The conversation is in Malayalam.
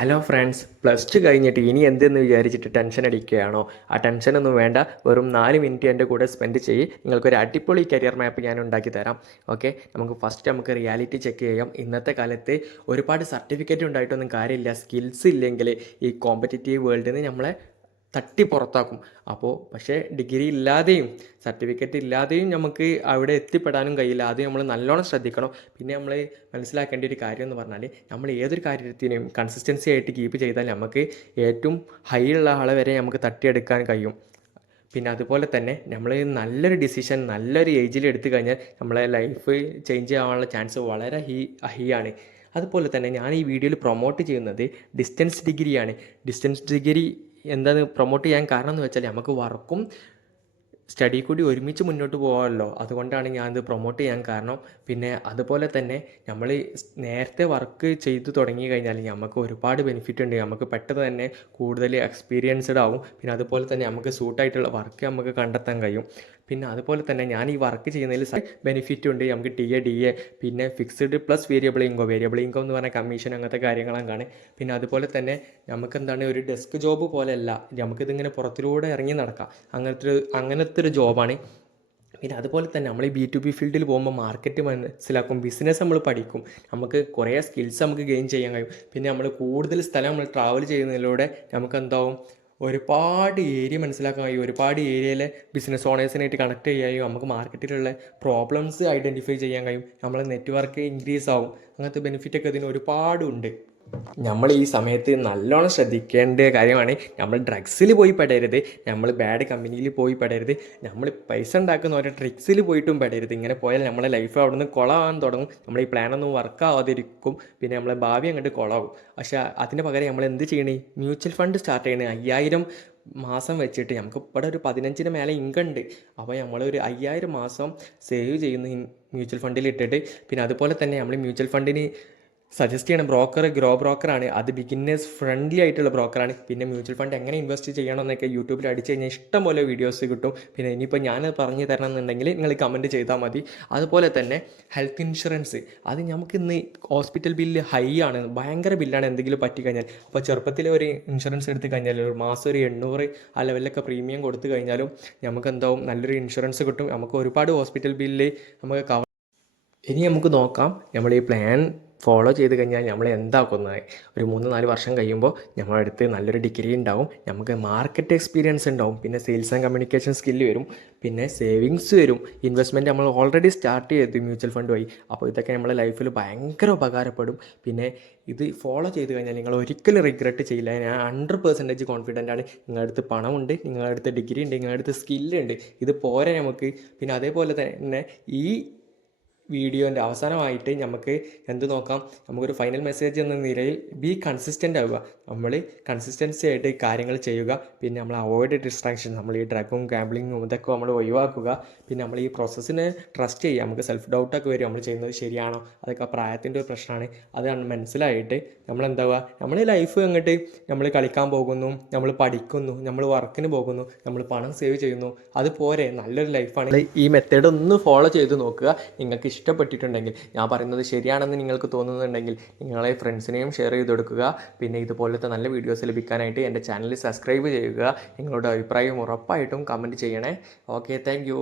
ഹലോ ഫ്രണ്ട്സ്, പ്ലസ് ടു കഴിഞ്ഞിട്ട് ഇനി എന്തെന്ന് വിചാരിച്ചിട്ട് ടെൻഷൻ അടിക്കുകയാണോ? ആ ടെൻഷനൊന്നും വേണ്ട. വെറും 4 മിനിറ്റ് എൻ്റെ കൂടെ സ്പെൻഡ് ചെയ്യ്. നിങ്ങൾക്കൊരു അടിപൊളി കരിയർ മാപ്പ് ഞാൻ ഉണ്ടാക്കി തരാം. ഓക്കെ, നമുക്ക് റിയാലിറ്റി ചെക്ക് ചെയ്യാം. ഇന്നത്തെ കാലത്ത് ഒരുപാട് സർട്ടിഫിക്കറ്റ് ഉണ്ടായിട്ടൊന്നും കാര്യമില്ല. സ്കിൽസ് ഇല്ലെങ്കിൽ ഈ കോമ്പറ്റിറ്റീവ് വേൾഡിൽ നിന്ന് നമ്മളെ തട്ടി പുറത്താക്കും. പക്ഷേ ഡിഗ്രി ഇല്ലാതെയും സർട്ടിഫിക്കറ്റ് ഇല്ലാതെയും നമുക്ക് അവിടെ എത്തിപ്പെടാനും കഴിയില്ല. അത് നമ്മൾ നല്ലോണം ശ്രദ്ധിക്കണം. പിന്നെ നമ്മൾ മനസ്സിലാക്കേണ്ട ഒരു കാര്യം എന്ന് പറഞ്ഞാൽ, നമ്മൾ ഏതൊരു കാര്യത്തിനെയും കൺസിസ്റ്റൻസി ആയിട്ട് കീപ്പ് ചെയ്താൽ നമുക്ക് ഏറ്റവും ഹൈ ഉള്ള ആളെ വരെ നമുക്ക് തട്ടിയെടുക്കാൻ കഴിയും. പിന്നെ അതുപോലെ തന്നെ നമ്മൾ നല്ലൊരു ഡിസിഷൻ നല്ലൊരു ഏജിൽ എടുത്തു കഴിഞ്ഞാൽ നമ്മളെ ലൈഫ് ചേഞ്ച് ആവാനുള്ള ചാൻസ് വളരെ ഹൈ ആണ്. അതുപോലെ തന്നെ ഞാൻ ഈ വീഡിയോയിൽ പ്രൊമോട്ട് ചെയ്യുന്നത് ഡിസ്റ്റൻസ് ഡിഗ്രിയാണ്. ഡിസ്റ്റൻസ് ഡിഗ്രി എന്താണ് പ്രൊമോട്ട് ചെയ്യാൻ കാരണം എന്ന് വെച്ചാൽ, നമുക്ക് വർക്കും സ്റ്റഡി കൂടി ഒരുമിച്ച് മുന്നോട്ട് പോകാമല്ലോ. അതുകൊണ്ടാണ് ഞാനിത് പ്രൊമോട്ട് ചെയ്യാൻ കാരണം. പിന്നെ അതുപോലെ തന്നെ നമ്മൾ നേരത്തെ വർക്ക് ചെയ്ത് തുടങ്ങി കഴിഞ്ഞാൽ നമുക്ക് ഒരുപാട് ബെനിഫിറ്റ് ഉണ്ട്. നമുക്ക് പെട്ടെന്ന് തന്നെ കൂടുതൽ എക്സ്പീരിയൻസ്ഡ് ആവും. പിന്നെ അതുപോലെ തന്നെ നമുക്ക് സൂട്ടായിട്ടുള്ള വർക്ക് നമുക്ക് കണ്ടെത്താൻ കഴിയും. പിന്നെ അതുപോലെ തന്നെ ഞാൻ ഈ വർക്ക് ചെയ്യുന്നതിൽ ബെനിഫിറ്റ് ഉണ്ട്. നമുക്ക് ടി എ പിന്നെ ഫിക്സ്ഡ് പ്ലസ് വേരിയബിൾ ഇൻകം എന്ന് പറഞ്ഞാൽ കമ്മീഷൻ അങ്ങനത്തെ കാര്യങ്ങളൊക്കെയാണ്. പിന്നെ അതുപോലെ തന്നെ നമുക്ക് എന്താണ് ഒരു ഡെസ്ക് ജോബ് പോലെയല്ല, നമുക്കിതിങ്ങനെ പുറത്തിലൂടെ ഇറങ്ങി നടക്കാം. അങ്ങനത്തെ ഒരു ജോബാണ്. പിന്നെ അതുപോലെ തന്നെ നമ്മൾ ഈ B2B ഫീൽഡിൽ പോകുമ്പോൾ മാർക്കറ്റ് മനസ്സിലാക്കും, ബിസിനസ് നമ്മൾ പഠിക്കും, നമുക്ക് കുറേ സ്കിൽസ് നമുക്ക് ഗെയിൻ ചെയ്യാൻ കഴിയും. പിന്നെ നമ്മൾ കൂടുതൽ സ്ഥലം നമ്മൾ ട്രാവൽ ചെയ്യുന്നതിലൂടെ നമുക്ക് എന്താവും, ഒരുപാട് ഏരിയ മനസ്സിലാക്കാൻ കഴിയും. ഒരുപാട് ഏരിയയിലെ ബിസിനസ് ഓണേഴ്സിനായിട്ട് കണക്ട് ചെയ്യാനും നമുക്ക് മാർക്കറ്റിലുള്ള പ്രോബ്ലംസ് ഐഡൻറ്റിഫൈ ചെയ്യാൻ കഴിയും. നമ്മളെ നെറ്റ്വർക്ക് ഇൻക്രീസ് ആവും. അങ്ങനത്തെ ബെനിഫിറ്റൊക്കെ ഇതിന് ഒരുപാടുണ്ട്. നമ്മൾ ഈ സമയത്ത് നല്ലോണം ശ്രദ്ധിക്കേണ്ട കാര്യമാണ്, നമ്മൾ ഡ്രഗ്സിൽ പോയി പെടരുത്, നമ്മൾ ബാഡ് കമ്പനിയിൽ പോയി പെടരുത്, നമ്മൾ പൈസ ഉണ്ടാക്കുന്ന ഓരോ ട്രിക്സിൽ പോയിട്ടും പെടരുത്. ഇങ്ങനെ പോയാൽ നമ്മളെ ലൈഫ് അവിടെ നിന്ന് കുളമാകാൻ തുടങ്ങും. നമ്മൾ ഈ പ്ലാനൊന്നും വർക്ക് ആവാതിരിക്കും. പിന്നെ നമ്മളെ ഭാവി അങ്ങോട്ട് കുളമാകും. പക്ഷേ അതിന് പകരം നമ്മൾ എന്ത് ചെയ്യണേ, മ്യൂച്വൽ ഫണ്ട് സ്റ്റാർട്ട് ചെയ്യണേ. 5000 മാസം വെച്ചിട്ട് നമുക്ക് ഇവിടെ ഒരു 15-ന് മേലെ ഇൻകം ഉണ്ട്. അപ്പോൾ നമ്മളൊരു 5000 മാസം സേവ് ചെയ്യുന്ന മ്യൂച്വൽ ഫണ്ടിൽ ഇട്ടിട്ട്, പിന്നെ അതുപോലെ തന്നെ നമ്മൾ മ്യൂച്വൽ ഫണ്ടിന് സജസ്റ്റ് ചെയ്യണം ബ്രോക്കർ ഗ്രോ ബ്രോക്കറാണ്. അത് ബിഗിന്നേഴ്സ് ഫ്രണ്ട്ലി ആയിട്ടുള്ള ബ്രോക്കറാണ്. പിന്നെ മ്യൂച്വൽ ഫണ്ട് എങ്ങനെ ഇൻവെസ്റ്റ് ചെയ്യണം എന്നൊക്കെ യൂട്യൂബിൽ അടിച്ച് കഴിഞ്ഞാൽ ഇഷ്ടം പോലെ വീഡിയോസ് കിട്ടും. പിന്നെ ഇനിയിപ്പോൾ ഞാൻ പറഞ്ഞു തരണം എന്നുണ്ടെങ്കിൽ നിങ്ങൾ കമൻറ്റ് ചെയ്താൽ മതി. അതുപോലെ തന്നെ ഹെൽത്ത് ഇൻഷുറൻസ്, അത് നമുക്കിന്ന് ഹോസ്പിറ്റൽ ബില്ല് ഹൈ ആണ്, ഭയങ്കര ബില്ലാണ് എന്തെങ്കിലും പറ്റിക്കഴിഞ്ഞാൽ. അപ്പോൾ ചെറുപ്പത്തിൽ ഒരു ഇൻഷുറൻസ് എടുത്ത് കഴിഞ്ഞാൽ ഒരു മാസം ഒരു 800 ആ ലെവലിലൊക്കെ പ്രീമിയം കൊടുത്തു കഴിഞ്ഞാലും നമുക്ക് എന്താവും, നല്ലൊരു ഇൻഷുറൻസ് കിട്ടും. നമുക്ക് ഒരുപാട് ഹോസ്പിറ്റൽ ബില്ല് നമുക്ക് ഇനി നമുക്ക് നോക്കാം. നമ്മൾ ഈ പ്ലാൻ ഫോളോ ചെയ്ത് കഴിഞ്ഞാൽ നമ്മൾ എന്താക്കുന്നത്, ഒരു 3-4 വർഷം കഴിയുമ്പോൾ നമ്മുടെ അടുത്ത് നല്ലൊരു ഡിഗ്രി ഉണ്ടാവും, നമുക്ക് മാർക്കറ്റ് എക്സ്പീരിയൻസ് ഉണ്ടാവും, പിന്നെ സെയിൽസ് ആൻഡ് കമ്മ്യൂണിക്കേഷൻ സ്കില്ല് വരും, പിന്നെ സേവിങ്സ് വരും, ഇൻവെസ്റ്റ്മെൻറ്റ് നമ്മൾ ഓൾറെഡി സ്റ്റാർട്ട് ചെയ്ത് മ്യൂച്വൽ ഫണ്ട് വഴി. അപ്പോൾ ഇതൊക്കെ നമ്മുടെ ലൈഫിൽ ഭയങ്കര ഉപകാരപ്പെടും. പിന്നെ ഇത് ഫോളോ ചെയ്ത് കഴിഞ്ഞാൽ നിങ്ങൾ ഒരിക്കലും റിഗ്രറ്റ് ചെയ്യില്ല. ഞാൻ 100% കോൺഫിഡൻ്റ് ആണ്. നിങ്ങളുടെ അടുത്ത് പണമുണ്ട്, നിങ്ങളുടെ അടുത്ത് ഡിഗ്രി ഉണ്ട്, നിങ്ങളുടെ അടുത്ത് സ്കില്ലുണ്ട്. ഇത് പോരെ നമുക്ക്. പിന്നെ അതേപോലെ തന്നെ ഈ വീഡിയോൻ്റെ അവസാനമായിട്ട് നമുക്ക് എന്ത് നോക്കാം, നമുക്കൊരു ഫൈനൽ മെസ്സേജ് എന്ന നിലയിൽ ബി കൺസിസ്റ്റൻ്റ് ആവുക. നമ്മൾ കൺസിസ്റ്റൻസി ആയിട്ട് കാര്യങ്ങൾ ചെയ്യുക. പിന്നെ നമ്മൾ അവോയ്ഡ് ഡിസ്ട്രാക്ഷൻ, നമ്മൾ ഈ ഡ്രഗും ഗാംബ്ലിങ്ങും ഇതൊക്കെ നമ്മൾ ഒഴിവാക്കുക. പിന്നെ നമ്മൾ ഈ പ്രോസസ്സിനെ ട്രസ്റ്റ് ചെയ്യുക. നമുക്ക് സെൽഫ് ഡൗട്ടൊക്കെ വരും, നമ്മൾ ചെയ്യുന്നത് ശരിയാണോ, അതൊക്കെ പ്രായത്തിൻ്റെ ഒരു പ്രശ്നമാണ്. അതാണ് മനസ്സിലായിട്ട് നമ്മളെന്താവുക, നമ്മൾ ലൈഫ് അങ്ങോട്ട് നമ്മൾ കളിക്കാൻ പോകുന്നു, നമ്മൾ പഠിക്കുന്നു, നമ്മൾ വർക്കിന് പോകുന്നു, നമ്മൾ പണം സേവ് ചെയ്യുന്നു. അതുപോലെ നല്ലൊരു ലൈഫാണ്. ഈ മെത്തേഡ് ഒന്ന് ഫോളോ ചെയ്ത് നോക്കുക. നിങ്ങൾക്ക് ഇഷ്ടപ്പെട്ടിട്ടുണ്ടെങ്കിൽ, ഞാൻ പറയുന്നത് ശരിയാണെന്ന് നിങ്ങൾക്ക് തോന്നുന്നുണ്ടെങ്കിൽ നിങ്ങളെ ഫ്രണ്ട്സിനെയും ഷെയർ ചെയ്ത് കൊടുക്കുക. പിന്നെ ഇതുപോലത്തെ നല്ല വീഡിയോസ് ലഭിക്കാനായിട്ട് എൻ്റെ ചാനൽ സബ്സ്ക്രൈബ് ചെയ്യുക. നിങ്ങളുടെ അഭിപ്രായം ഉറപ്പായിട്ടും കമൻറ്റ് ചെയ്യണേ. Okay, thank you.